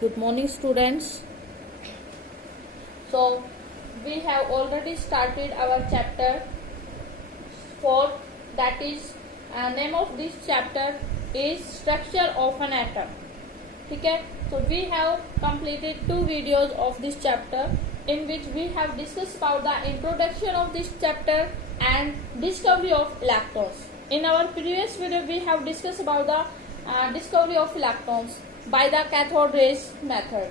Good morning, students. So we have already started our chapter 4, that is name of this chapter is structure of an atom. ठीक है, so we have completed 2 videos of this chapter in which we have discussed about the introduction of this chapter and discovery of electrons. In our previous video we have discussed about the discovery of electrons by the cathode rays method.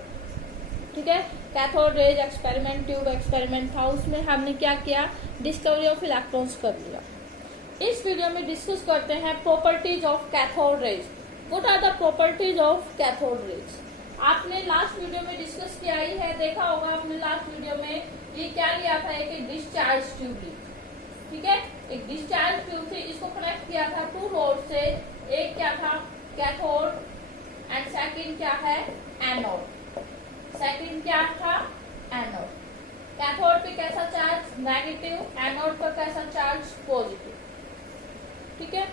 ठीक है, cathode raise experiment, tube experiment था, उसमें हमने क्या किया, discovery of electrons कर लिया. इस वीडियो में डिस्कस करते हैं properties of cathode rays. What are the properties of cathode rays? आपने लास्ट वीडियो में डिस्कस किया ही है, देखा होगा आपने लास्ट वीडियो में. ये क्या लिया था, एक डिस्चार्ज ट्यूब ली. ठीक है, एक डिस्चार्ज ट्यूब थी, इसको कनेक्ट किया था 2 रोड से. एक क्या था, कैथोड, एंड सेकंड क्या है, एनोड. सेकंड क्या था, एनोड. कैथोड पे कैसा चार्ज, नेगेटिव. एनोड पर कैसा चार्ज, पॉजिटिव. ठीक है,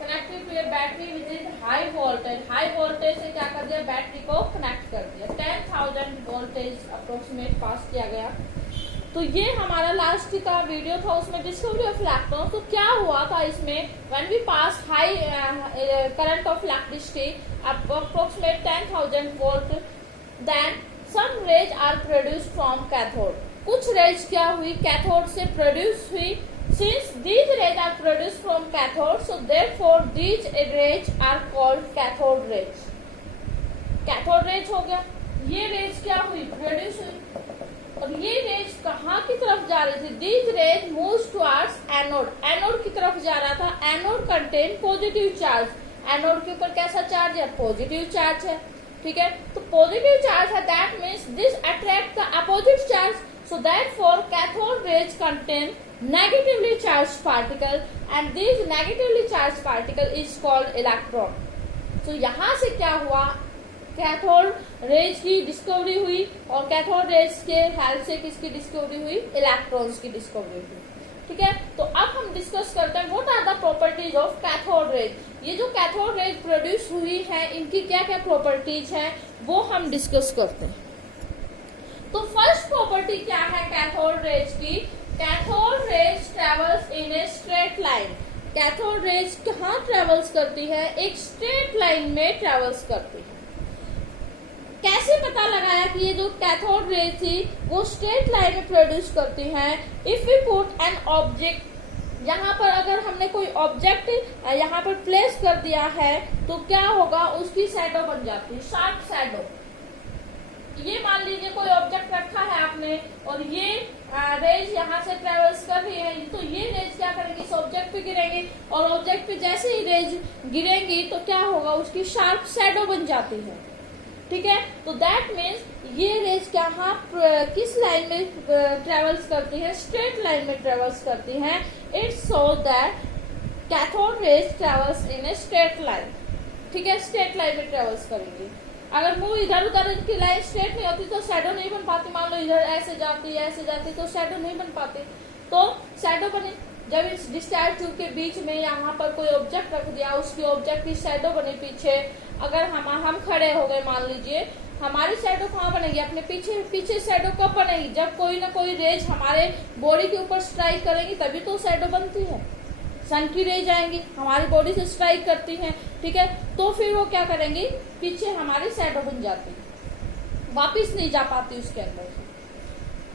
connected to a battery which is high voltage. High voltage से क्या कर दिया, बैटरी को कनेक्ट कर दिया. 10,000 वोल्टेज अप्रोक्सीमेट पास किया गया. तो ये हमारा लास्ट का वीडियो था, उसमें डिस्कवरी ऑफ इलेक्ट्रॉन. तो क्या हुआ था इसमें, when we pass high current of electricity approximate 10,000 volt, then some rays are produced from cathode. कुछ रेज क्या हुई, कैथोड से प्रोड्यूस हुई. Since these rays are produced from cathode, so therefore these rays are called cathode rays. Cathode rays हो गया. ये raise क्या हुई, प्रोड्यूस हुई. और ये रेज कहाँ की तरफ जा रही थी, these raise moves towards anode. Anode की तरफ जा रहा था. Anode contain positive charge. Anode के ऊपर कैसा चार्ज है, पॉजिटिव चार्ज है. ठीक है, तो पॉजिटिव चार्ज है, that means this attract the opposite charge. So therefore cathode rays contain negatively charged particle and this negatively charged particle is called electron. तो यहाँ से क्या हुआ, कैथोड रेज की डिस्कवरी हुई और कैथोड रेज के हेल्प से किसकी डिस्कवरी हुई, इलेक्ट्रॉन्स की डिस्कवरी हुई. ठीक है, तो अब हम डिस्कस करते हैं what are the properties of cathode rays. ये जो कैथोड रेज प्रोड्यूस हुई है, इनकी क्या क्या प्रॉपर्टीज हैं वो हम डिस्कस करते हैं. तो फर्स्ट प्रॉपर्टी क्या है कैथोड रेज की, cathode rays travels in a straight line. Cathode rays कहाँ ट्रेवल्स करती है, एक स्ट्रेट लाइन में ट्रेवल्स करती है. कैसे पता लगाया कि ये जो कैथोड रे थी वो स्ट्रेट लाइन में प्रोड्यूस करती हैं. If we put an object, यहाँ पर अगर हमने कोई ऑब्जेक्ट यहाँ पर प्लेस कर दिया है तो क्या होगा, उसकी शैडो बन जाती है, शार्प शैडो. ये मान लीजिए कोई ऑब्जेक्ट रखा है आपने और ये रेज यहाँ से ट्रेवल्स कर रही है, तो ये रेज क्या करेंगी, इस ऑब्जेक्ट पे गिरेंगी और ऑब्जेक्ट पे जैसे ही रेज गिरेंगी तो क्या होगा, उसकी शार्प शैडो बन जाती है. ठीक है, तो दैट मीन्स ये रेज क्या किस लाइन में ट्रेवल्स करती है, स्ट्रेट लाइन में ट्रेवल्स करती हैं. It's so that cathode raise travels in a straight line. ठीक है, स्ट्रेट लाइन में ट्रेवल्स करेंगी. अगर वो इधर उधर की लाइन स्ट्रेट नहीं होती तो शैडो नहीं बन पाती. मान लो इधर ऐसे जाती तो शैडो नहीं बन पाती. तो शैडो बनी जब इस डिस्चार्ज ट्यूब के बीच में यहाँ पर कोई ऑब्जेक्ट रख दिया, उसकी ऑब्जेक्ट की शैडो बनी पीछे. अगर हम खड़े हो गए, मान लीजिए, हमारी शैडो कहाँ बनेगी, अपने पीछे शैडो कब बनेगी, जब कोई ना कोई रेज हमारे बॉडी के ऊपर स्ट्राइक करेगी तभी तो शैडो बनती है. सन की रेज आएंगी, हमारी बॉडी से स्ट्राइक करती हैं. ठीक है, तो फिर वो क्या करेंगी, पीछे हमारी शैडो बन जाती है, वापिस नहीं जा पाती उसके अंदर.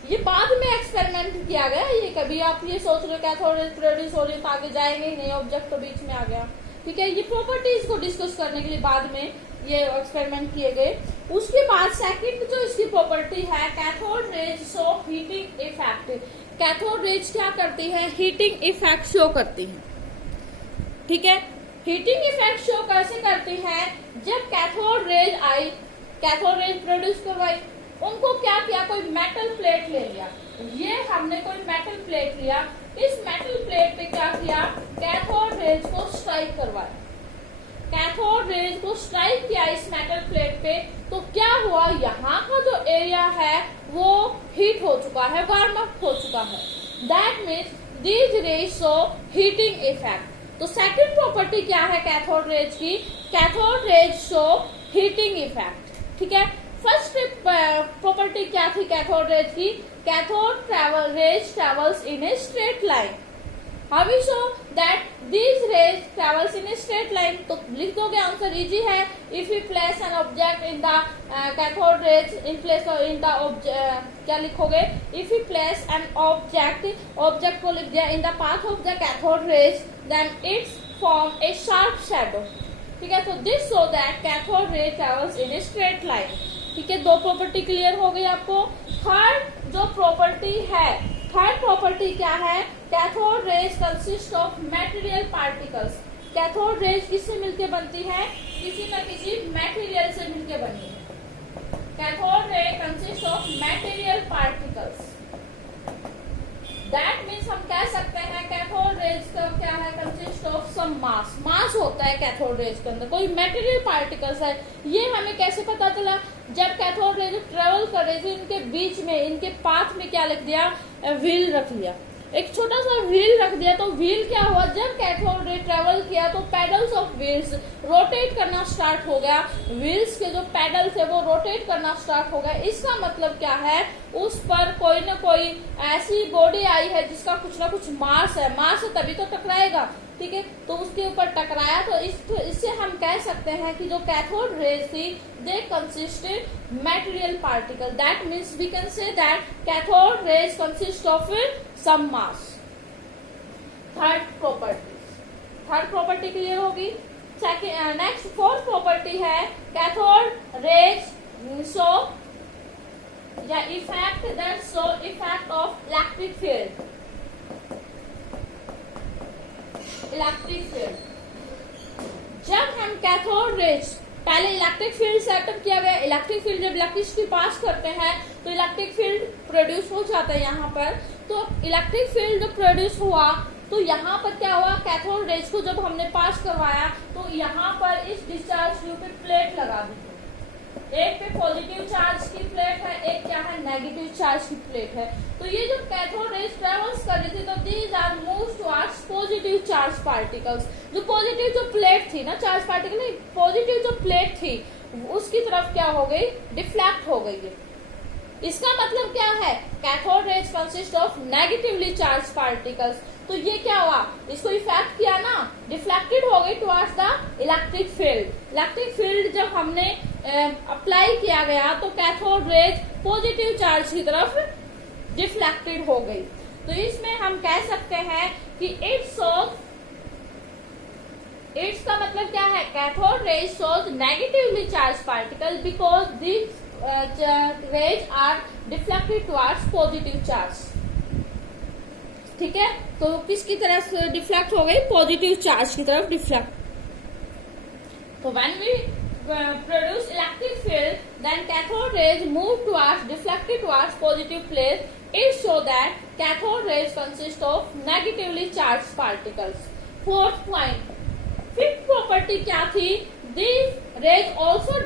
ये बाद में एक्सपेरिमेंट किया गया. ये कभी आप ये सोच रहे हो कैथोड रेज प्रोड्यूस हो रही तो आगे जाएंगे ही नहीं, ऑब्जेक्ट तो बीच में आ गया. ठीक है, ये प्रॉपर्टीज को डिस्कस करने के लिए बाद में ये एक्सपेरिमेंट किए गए. उसके बाद सेकंड जो इसकी प्रॉपर्टी है, cathode rays show heating effect. Cathode rays क्या करती है, हीटिंग इफेक्ट शो करती है. ठीक है, हीटिंग इफेक्ट शो कैसे करती है, जब कैथोड रेज आई, कैथोड रेज प्रोड्यूस करवाई, उनको क्या किया, कोई मेटल प्लेट ले लिया. ये हमने कोई मेटल प्लेट लिया, इस मेटल प्लेट पे क्या किया, कैथोड रेज को स्ट्राइक करवाया. कैथोड रेज को स्ट्राइक किया इस मेटल प्लेट पे, तो क्या हुआ, यहाँ का जो एरिया है वो हीट हो चुका है, वार्म अप हो चुका है. That means these raise show heating effect. तो सेकंड प्रॉपर्टी क्या है कैथोड रेज की, cathode rays show heating effect. ठीक है। फर्स्ट प्रॉपर्टी क्या थी कैथोड रेज की? Cathode rays travels in a straight line. How we show that these rays travels in a straight line? तो लिख दोगे, आंसर इजी है। If we place an object in the cathode rays in place of in the object, क्या लिखोगे? If we place an object को लिख दिया in the path of the cathode rays, then it form a sharp shadow। ठीक है, तो this show that cathode ray travels in a straight line। ठीक है, दो प्रॉपर्टी क्लियर हो गई आपको। थर्ड जो प्रॉपर्टी है, थर्ड प्रॉपर्टी क्या है? Cathode rays consist of material particles. Cathode rays किससे मिलकर बनती है? किसी न किसी मटेरियल से मिलकर बनी है। Cathode ray consist of material particles. That means हम कह सकते हैं कैथोड रेज का क्या है? कंसिस्ट ऑफ सम मास। मास होता है कैथोड रेज के अंदर, कोई मटेरियल पार्टिकल्स है। ये हमें कैसे पता चला? जब कैथोड रेज ट्रेवल कर रही थी, इनके बीच में, इनके पाथ में क्या लिख दिया? व्हील रख लिया, एक छोटा सा व्हील रख दिया। तो व्हील क्या हुआ? जब कैथोड रे ट्रेवल किया तो पेडल्स ऑफ व्हील्स रोटेट करना स्टार्ट हो गया। व्हील्स के जो पेडल थे वो रोटेट करना स्टार्ट हो गया। इसका मतलब क्या है? उस पर कोई ना कोई ऐसी बॉडी आई है जिसका कुछ ना कुछ मास है। मास है तभी तो टकराएगा। ठीक है, तो उसके ऊपर टकराया। तो इससे हम कह सकते हैं कि जो कैथोड रेज थी they consisted material particle. That means we can say that cathode rays consist of some mass. Third property clear होगी। नेक्स्ट फोर्थ प्रॉपर्टी है कैथोड रेज शो या effect that show effect of electric field. Electric field, जब हम cathode rays, पहले electric field setup किया गया। Electric field जब electricity pass करते हैं तो इलेक्ट्रिक फील्ड प्रोड्यूस हो जाता है यहाँ पर। तो इलेक्ट्रिक फील्ड जब प्रोड्यूस हुआ तो यहाँ पर क्या हुआ? कैथोड रेज को जब हमने पास करवाया तो यहाँ पर इस डिस्चार्ज ट्यूब पे प्लेट लगा दी। एक पे पॉजिटिव चार्ज की प्लेट है, एक क्या है? नेगेटिव चार्ज की प्लेट है। तो ये जो कैथोड रेज ट्रेवल्स कर रही थी तो these are move towards positive charge particles. जो पॉजिटिव जो प्लेट थी ना, चार्ज पार्टिकल नहीं, पॉजिटिव जो प्लेट थी उसकी तरफ क्या हो गई? डिफ्लेक्ट हो गई है। इसका मतलब क्या है? Cathode rays consist of negatively charge particles. तो ये क्या हुआ? इसको इफेक्ट किया ना, डिफ्लेक्टेड हो गई towards the electric field. Electric field जब हमने अप्लाई किया गया तो कैथोड रेज पॉजिटिव चार्ज की तरफ डिफ्लेक्टेड हो गई। तो इसमें हम कह सकते हैं कि इट्स का मतलब क्या है? Cathode rays shows negatively charge particle because this rays are deflected towards positive charge. ठीक है, तो किसकी तरफ डिफ्लेक्ट हो गई? पॉजिटिव चार्ज की तरफ डिफ्लेक्ट। तो when we produce electric field, then cathode rays move towards deflected towards positive place. It show that cathode rays consist of negatively charged particles. Fourth point, fifth property क्या थी? These rays also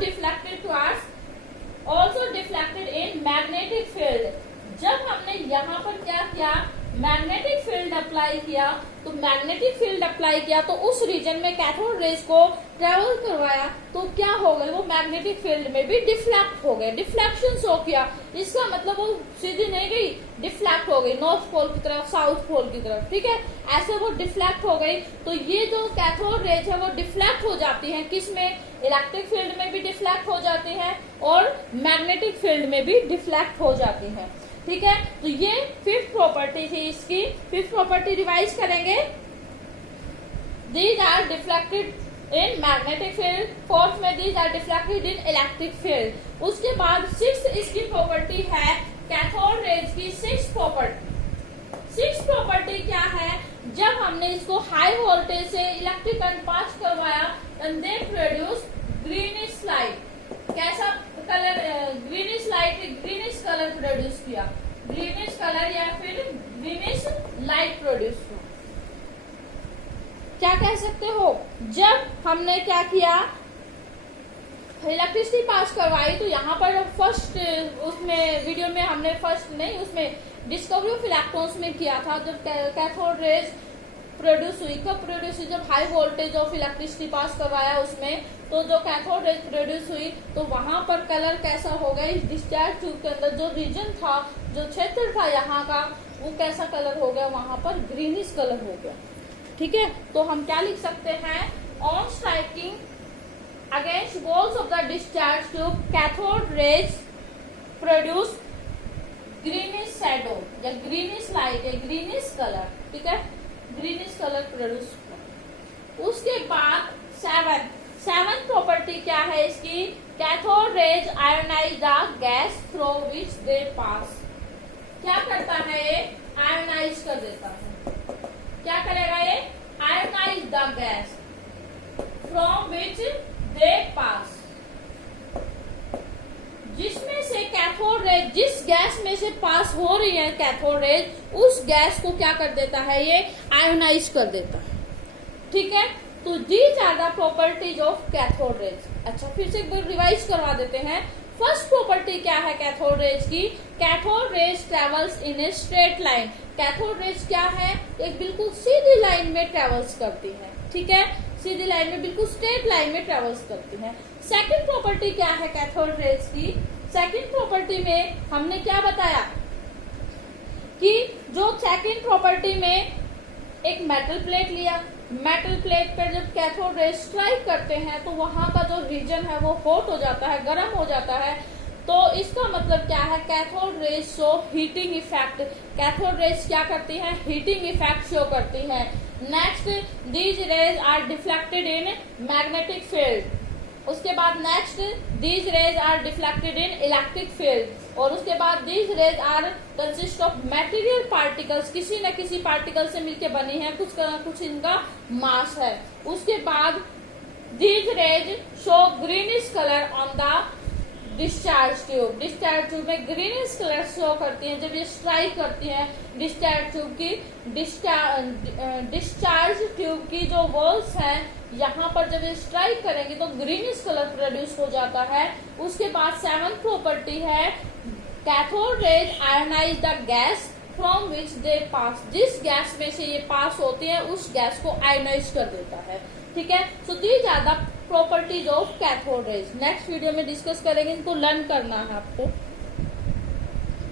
deflected in magnetic field. जब हमने यहाँ पर क्या किया? Magnetic field apply किया। तो मैग्नेटिक फील्ड अप्लाई किया तो उस रीजन में कैथोड रेज को ट्रेवल करवाया तो क्या हो गए? वो मैग्नेटिक फील्ड में भी डिफ्लेक्ट हो गए, डिफ्लेक्शन शो किया। इसका मतलब वो सीधी नहीं गई, डिफ्लेक्ट हो गई नॉर्थ पोल की तरफ, साउथ पोल की तरफ। ठीक है, ऐसे वो डिफ्लेक्ट हो गई। तो ये जो कैथोड रेज है वो डिफ्लेक्ट हो जाती है किसमें? इलेक्ट्रिक फील्ड में भी डिफ्लेक्ट हो जाती है और मैग्नेटिक फील्ड में भी डिफ्लेक्ट हो जाती है। ठीक है, तो ये फिफ्थ प्रॉपर्टी थी इसकी। फिफ्थ प्रॉपर्टी रिवाइज करेंगे। These are deflected in magnetic field. Fourth में these are deflected in electric field. उसके बाद सिक्स्थ इसकी प्रॉपर्टी है कैथोड रेज की सिक्स्थ प्रॉपर्टी क्या है? जब हमने इसको हाई वोल्टेज से इलेक्ट्रिक करंट पास करवाया and they produce greenish light. कैसा colour? Greenish light, greenish colour produce किया। ग्रीनिश कलर या फिर ग्रीनिश लाइट प्रोड्यूस हुआ। क्या कह सकते हो? जब हमने क्या किया? इलेक्ट्रिसिटी पास करवाई तो यहाँ पर फर्स्ट उसमें वीडियो में हमने फर्स्ट नहीं, उसमें डिस्कवरी ऑफ इलेक्ट्रॉन्स में किया था। जब कैथोड रेज प्रोड्यूस हुई, कब प्रोड्यूस हुई? जब high voltage of electricity pass करवाया उसमें तो जो कैथोड रेज प्रोड्यूस हुई तो वहां पर कलर कैसा हो गया, इस डिस्चार्ज ट्यूब के अंदर जो रीजन था, जो क्षेत्र था यहाँ का, वो कैसा कलर हो गया, वहां पर ग्रीनिश कलर हो गया। ठीक है, तो हम क्या लिख सकते हैं, on striking against walls of the discharge tube cathode rays produce greenish shadow या ग्रीनिश लाइट या ग्रीनिश कलर। ठीक है, ग्रीनिश कलर प्रोड्यूस। उसके बाद सेवन प्रॉपर्टी क्या है इसकी, cathode rays ionize the gas through which they pass. क्या करता है ये, आयोनाइज कर देता है। क्या करेगा ये, ionize the gas from which they pass. जिसमें से कैथोड रेज, जिस गैस में से पास हो रही है कैथोड रेज, उस गैस को क्या कर देता है ये, आयोनाइज कर देता है। ठीक है, तो these are the properties of cathode rays. अच्छा, फिर से एक बार रिवाइज करवा देते हैं। फर्स्ट प्रॉपर्टी क्या है कैथोड रेज की, cathode rays travels in a straight line. Cathode rays क्या है, एक बिल्कुल सीधी लाइन में ट्रेवल्स करती है। ठीक है, सीधी लाइन में, बिल्कुल स्ट्रेट लाइन में ट्रेवल्स करती है। सेकंड प्रॉपर्टी क्या है कैथोड रेज की, सेकंड प्रॉपर्टी में हमने क्या बताया कि जो सेकंड प्रॉपर्टी में एक मेटल प्लेट लिया, मेटल प्लेट पर जब कैथोड रेज स्ट्राइक करते हैं तो वहां का जो रीजन है वो हॉट हो जाता है, गर्म हो जाता है। तो इसका मतलब क्या है, cathode rays show heating effect. Cathode rays क्या करती है, हीटिंग इफेक्ट शो करती है। Next, these rays are deflected in magnetic field. उसके बाद next, these rays are deflected in electric field. और उसके बाद these rays are consist of material particles, किसी न किसी पार्टिकल से मिलकर बनी है, कुछ इनका मास है। उसके बाद these raise show greenish colour on the discharge tube. Discharge tube में ग्रीनिश कलर शो करती हैं जब ये स्ट्राइक करती हैं डिस्चार्ज ट्यूब की। डिस्चार्ज ट्यूब की जो वॉल्स हैं, यहाँ पर जब ये स्ट्राइक करेंगे तो ग्रीनिश कलर प्रोड्यूस हो जाता है। उसके बाद सेवंथ प्रॉपर्टी है, cathode rays ionize the gas from which they pass. जिस गैस में से ये पास होती है उस गैस को आयोनाइज कर देता है। ठीक है, so these are the properties of cathode rays. Next video में डिस्कस करेंगे, इनको लर्न करना है आपको।